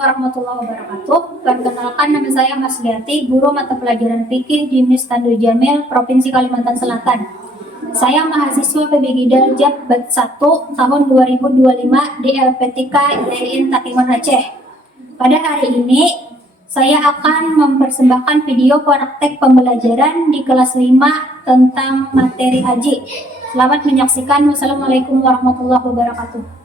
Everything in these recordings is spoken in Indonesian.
warahmatullahi wabarakatuh. Perkenalkan, nama saya Masliati, guru mata pelajaran fikih di MIS Tandu Jamil, Provinsi Kalimantan Selatan. Saya mahasiswa PBG Daljab Bat 1 tahun 2025 di LPTK IAIN Takiman Aceh. Pada hari ini, saya akan mempersembahkan video praktek pembelajaran di kelas 5 tentang materi haji. Selamat menyaksikan. Wassalamualaikum warahmatullahi wabarakatuh.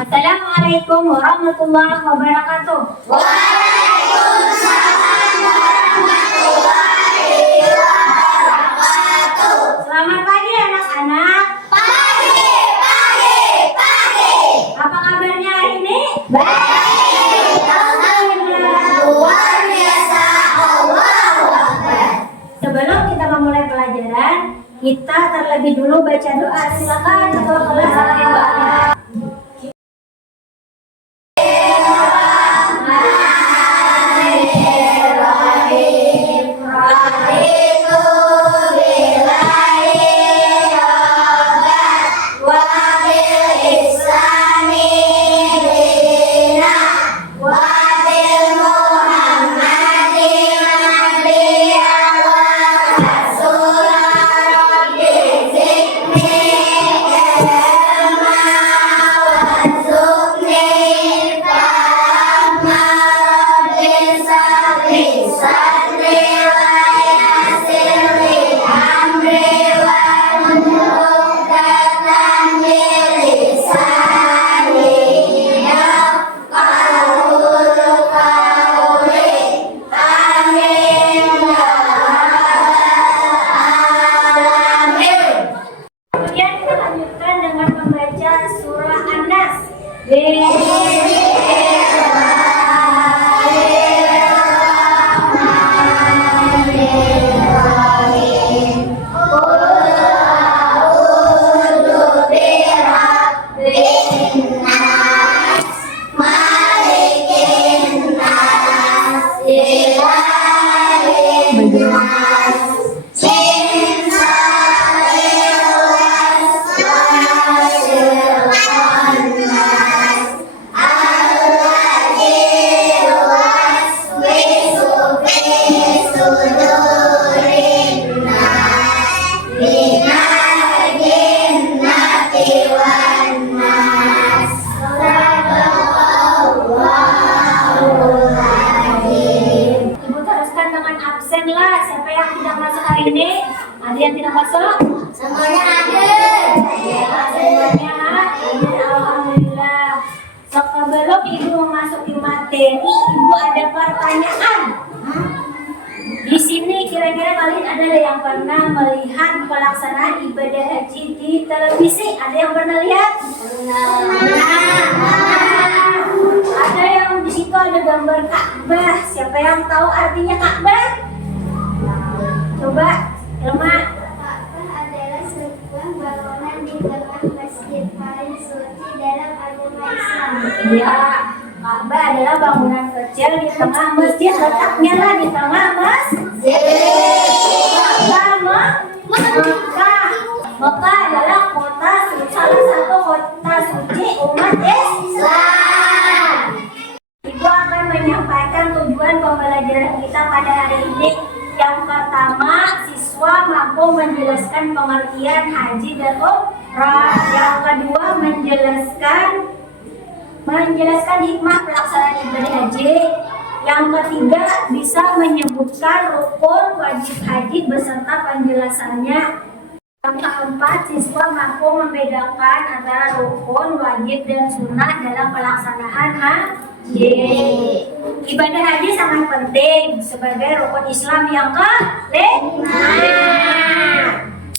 Assalamualaikum warahmatullahi wabarakatuh. Waalaikumsalam warahmatullahi wabarakatuh. Selamat pagi anak-anak. Pagi. Apa kabarnya hari ini? Baik. Alhamdulillah. Luar biasa. Allahu Akbar. Sebelum kita memulai pelajaran, kita terlebih dulu baca doa. Silakan ketua kelas yang doa. Surah An-Nas. Siapa yang tidak masuk hari ini? Ada yang tidak masuk? Semuanya ada. Semuanya ada. Alhamdulillah. Sebelum Ibu memasuki materi, Ibu ada pertanyaan. Di sini kira-kira kalian ada yang pernah melihat pelaksanaan ibadah haji di televisi? Ada yang pernah lihat? Ada yang di situ ada gambar Ka'bah. Siapa yang tahu artinya Ka'bah? Coba, Ilma. Ka'bah adalah sebuah bangunan di tengah masjid paling suci dalam agama Islam. Ya, Ka'bah adalah bangunan kecil di tengah masjid. Letaknya lah di tengah masjid. Mekah. Mekah adalah kota salah satu kota suci umat Islam. Ibu akan menyampaikan tujuan pembelajaran kita pada hari ini. Yang pertama, siswa mampu menjelaskan pengertian haji dan umrah. Yang kedua, menjelaskan hikmah pelaksanaan ibadah haji. Yang ketiga, bisa menyebutkan rukun wajib haji beserta penjelasannya. Yang keempat, siswa mampu membedakan antara rukun, wajib, dan sunnah dalam pelaksanaan haji. Ibadah haji sangat penting sebagai rukun Islam yang kelima.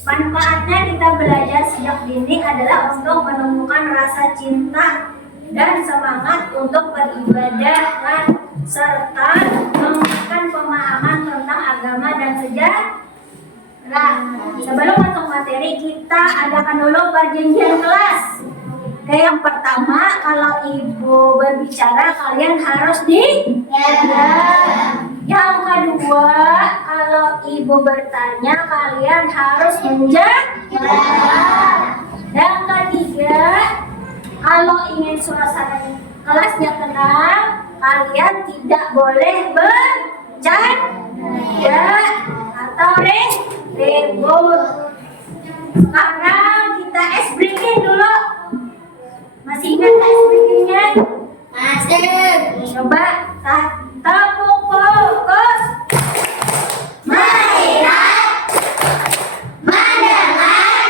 Manfaatnya kita belajar sejak dini adalah untuk menemukan rasa cinta dan semangat untuk beribadah serta memberikan pemahaman tentang agama dan sejarah. Sebelum masuk materi, kita adakan dulu perjanjian kelas. Oke, yang pertama, kalau ibu berbicara kalian harus diam. Yang kedua, kalau ibu bertanya kalian harus menjawab. Yang ketiga, kalau ingin suasana kelasnya tenang, kalian tidak boleh bercanda atau ribut. Sekarang kita ice breaking dulu. Masih ingat ice breakingnya? Masih. Coba satu fokus. Melihat, mendengar,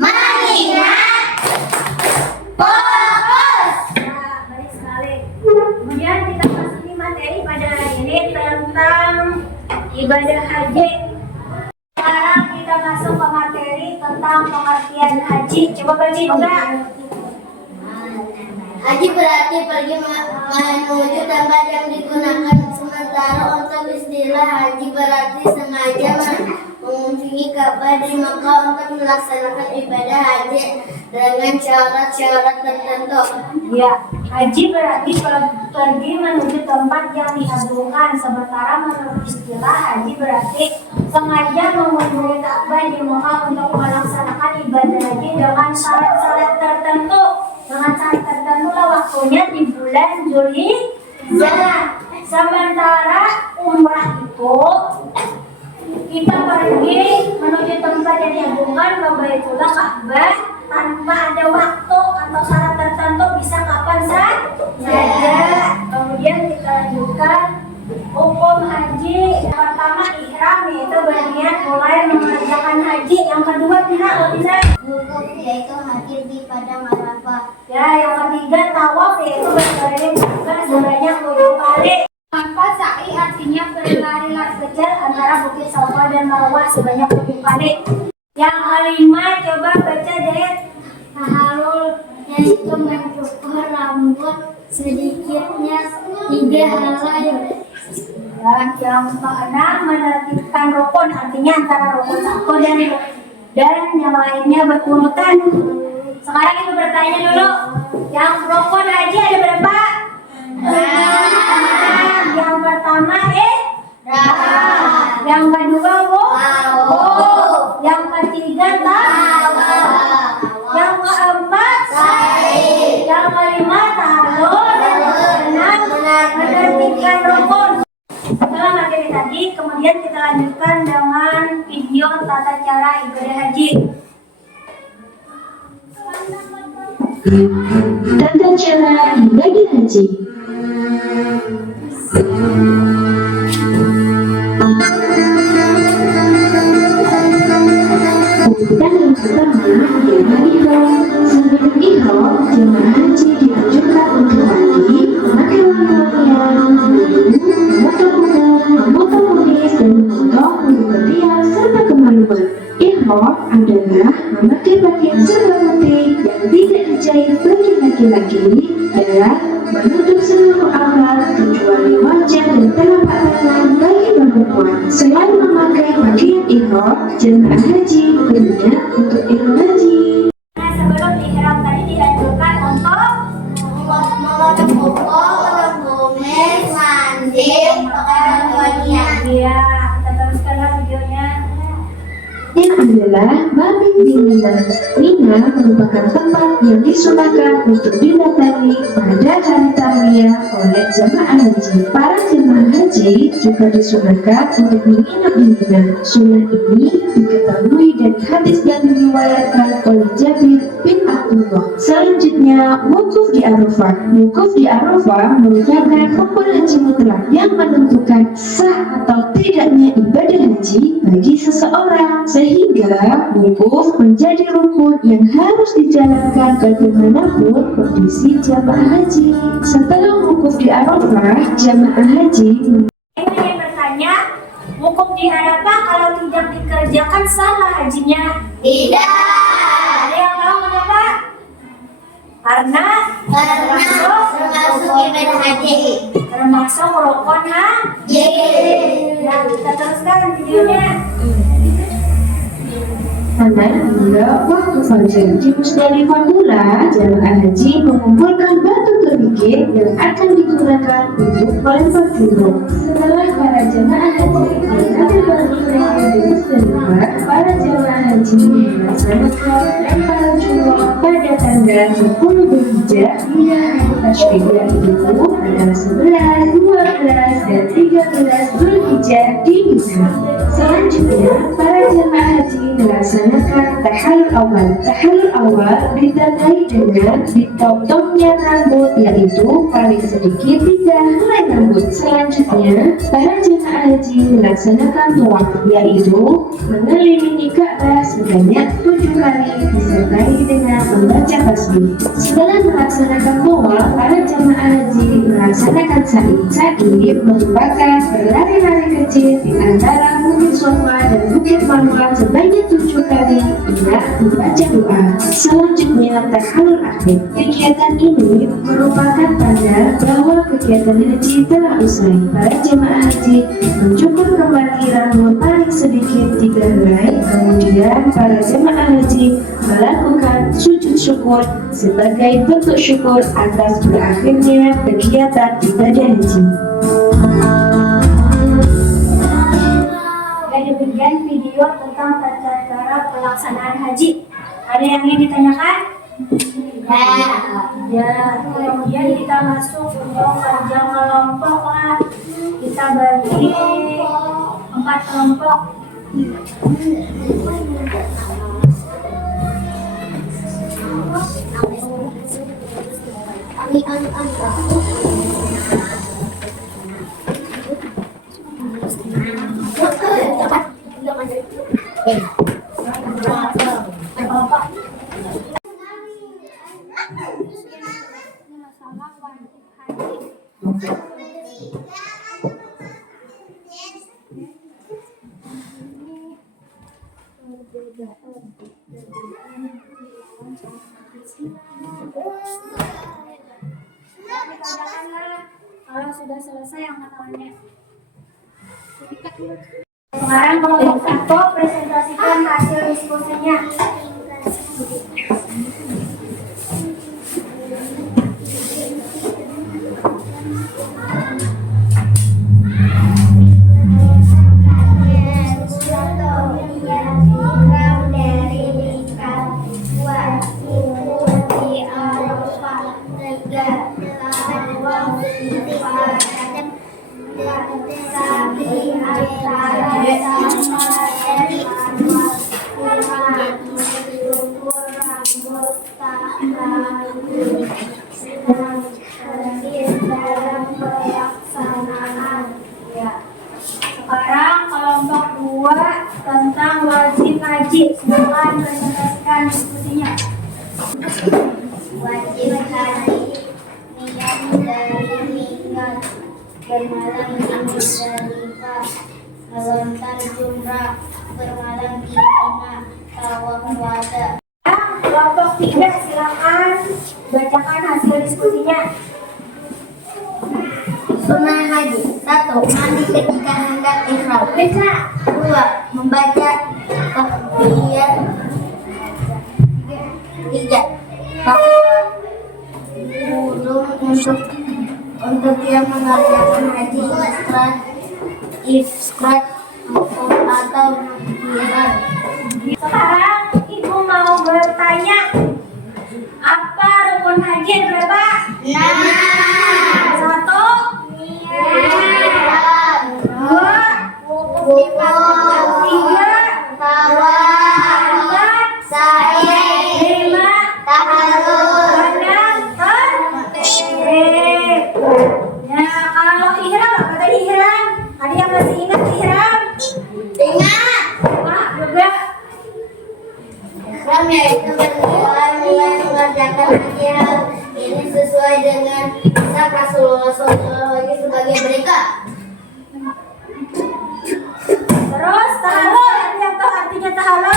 mengingat, fokus. Nah, baik sekali. Kemudian kita masuk di materi pada hari ini tentang ibadah haji. Sekarang kita masuk ke materi tentang pengertian haji. Coba baca juga. Haji berarti pergi menuju tempat yang digunakan, sementara untuk istilah haji berarti sengaja mengunjungi Ka'bah di Mekah untuk melaksanakan ibadah haji dengan syarat-syarat tertentu. Ya, haji berarti pergi menuju tempat yang diagungkan, sementara menurut istilah haji berarti sengaja mengunjungi Ka'bah di Mekah untuk melaksanakan ibadah haji dengan syarat-syarat tertentu. Dengan syarat tertentu lah waktunya di bulan Zulhijjah. Sementara umrah itu kita pergi menuju tempat yang diagungkan ke Baitullah Ka'bah tanpa ada waktu atau syarat tertentu, bisa kapan saja. Kemudian kita lanjutkan hukum haji. Yang pertama ihram, yaitu berniat mulai mengerjakan haji. Yang kedua bisa Wukuf, yaitu hadir di padang Arafah. ya, yang ketiga tawaf, yaitu berkeliling Ka'bah sebanyak 7 kali. Apa sa'i artinya berlari-lari kecil antara Bukit Safa dan Marwah sebanyak 7 kali. Yang kelima, coba baca Jayat. Tahalul, yaitu mencukur rambut sedikitnya 3 helai. Dan yang keenam, menertibkan rukun, artinya antara rukun satu dan yang lainnya berurutan. Sekarang ibu bertanya dulu, yang rukun haji ada berapa? Yang pertama yang kedua yang ketiga yang keempat yang kelima tahalul, dan yang keenam menertibkan rukun. Setelah materi tadi, kemudian kita lanjutkan dengan video tata cara ibadah haji. Tata cara ibadah haji. Urutan yang pertama ialah ihram. Sebelum ihram, jemaah haji dianjurkan untuk mandi, memakai wangi-wangian, memotong kuda, memotong kumis, dan memotong bulu ketiak serta kemaluan. Ihram adalah memakai pakaian serba putih yang tidak dijahit bagi laki-laki dan menutup seluruh aurat kecuali wajah dan telapak tangan bagi perempuan. Selain memakai pakaian ihram, jemaah haji berniat untuk ihram haji. Nah, sebelum ihram tadi dianjurkan untuk Memotong kuku, memotong kumis, mandi, pakai wangian. ya, kita teruskanlah videonya. Yang adalah mabit di Mina. Mina merupakan tempat yang disunahkan untuk didatangi pada hari tarwiyah oleh jemaah haji. Para jemaah haji juga disunahkan untuk menginap di Mina. Sunnah ini diketahui dari hadis yang diriwayatkan oleh Jabir bin Abdullah. Selanjutnya, wukuf di Arafah. Wukuf di Arafah merupakan rukun haji mutlak yang menentukan sah atau tidaknya ibadah haji bagi seseorang, sehingga wukuf menjadi rukun yang harus dijalankan bagaimanapun kondisi jamaah haji. Setelah wukuf di Arafah, jamaah haji Ini yang bertanya, wukuf di Arafah kalau tidak dikerjakan salah hajinya. Tidak. Ada yang tahu kenapa? Karena Termasuk ibadah haji. termasuk rukun haji. Jadi, Ya, kita teruskan videonya. Anak hingga waktu fajar di Musdalifah pula jamaah haji mengumpulkan batu kerikil yang akan digunakan untuk melempar jumroh. Setelah para jamaah haji mengambil batu kerikil di Musdalifah, para jamaah haji melaksanakan lemparan jumroh pada tanggal 10 Dzulhijjah hingga hari tasyrik, yaitu tanggal 11, 12, dan 13 Dzulhijjah di Mina. Selanjutnya, para jamaah haji melaksanakan tahallul awal. Tahallul awal ditandai dengan dipotongnya rambut, yaitu paling sedikit 3 helai rambut. Selanjutnya, para jamaah haji melaksanakan tawaf, yaitu mengelilingi Ka'bah sebanyak 7 kali disertai dengan membaca tasbih. Setelah melaksanakan tawaf, para jamaah haji melaksanakan sa'i. Sa'i merupakan berlari-lari kecil di antara Bukit Sofa dan Bukit Marwah sebanyak 7 kali dengan membaca doa. Selanjutnya, tahallul akhir. Kegiatan ini merupakan tanda bahwa kegiatan haji telah usai. Para jemaah haji mencukur kembali rambut paling sedikit 3 helai. Kemudian para jemaah haji melakukan sujud syukur sebagai bentuk syukur atas berakhirnya kegiatan ibadah haji. Demikian video tentang tata cara pelaksanaan haji. Ada yang ingin ditanyakan? Ya. Kemudian kita masuk untuk kerja kelompok lah. Kita bagi 4 kelompok. Kalau sudah selesai angkatannya. Sekarang kelompok 1 presentasikan hasil diskusinya. Sekarang kelompok 2 tentang wajib haji. Silakan presentasikan diskusinya. Wajib haji niat dari mikot, bermalam di Musdalifah, melontar jumrah, bermalam di Mina, tawaf wada. Kelompok 3 silakan bacakan hasil diskusinya. Sunnah haji 1. Mandi ketika hendak ihram. 2. Membaca takbir. 3. Wudhu untuk yang mengerjakan haji ifrat atau kiran. Sekarang ibu mau bertanya, apa rukun haji berapa? 1, 2, 3, tawaf, sa'i, 5, tahallul. 6, ya, kalau ihram apa tadi ihram? Ada yang masih ingat ihram? Ingat, Wah, juga. ihram yaitu berniat mengerjakan haji. Hal ini sesuai dengan kisah Rasulullah SAW sebagai berikut. Terus tahallul, ada yang tahu artinya tahallul?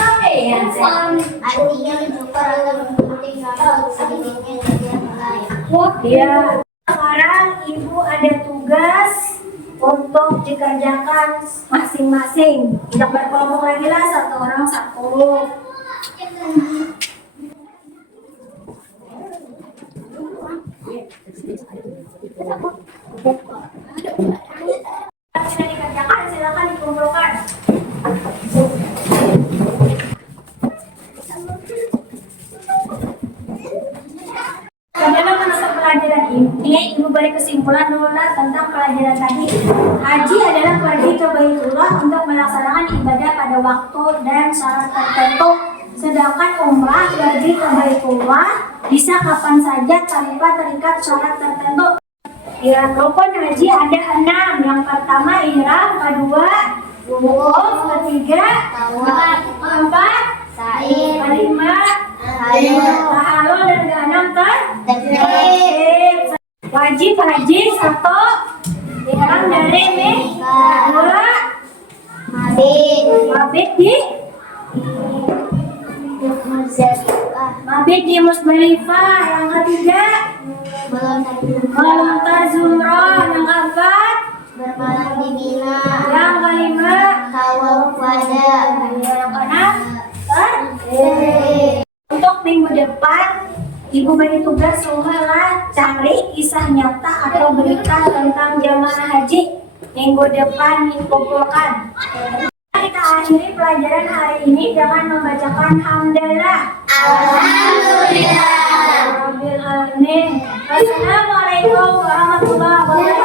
Artinya mencukur atau mentinggalkan sedikitnya dari yang lain. Ya. Sekarang ibu ada tugas untuk dikerjakan masing-masing. Tidak berkelompok lagi lah, satu orang satu. Sudah dikerjakan, silakan dikumpulkan. Dalam menutup pelajaran ini, Ibu beri kesimpulan dulu tentang pelajaran tadi. Haji adalah pergi ke Baitullah untuk melaksanakan ibadah pada waktu dan syarat tertentu. Sedangkan umrah pergi ke Baitullah bisa kapan saja tanpa terikat syarat tertentu. Ya, rukun haji ada 6. Yang pertama ihram, kedua wukuf, ketiga keempat Sa'i, kelima tahalul, dan keenam takbir, wajib haji 1 ihram dari Mekah, 2 mabit di Musdalifah, yang ketiga melontar zumrah, yang keempat bermalam di Mina, yang kelima tawaf wada, yang keenam untuk minggu depan Ibu beri tugas semuanya cari kisah nyata atau berita tentang jamaah haji minggu depan dikumpulkan. Kita akhiri pelajaran hari ini dengan membacakan hamdalah. Alhamdulillah. Rabbil alamin. Wassalamualaikum warahmatullahi wabarakatuh.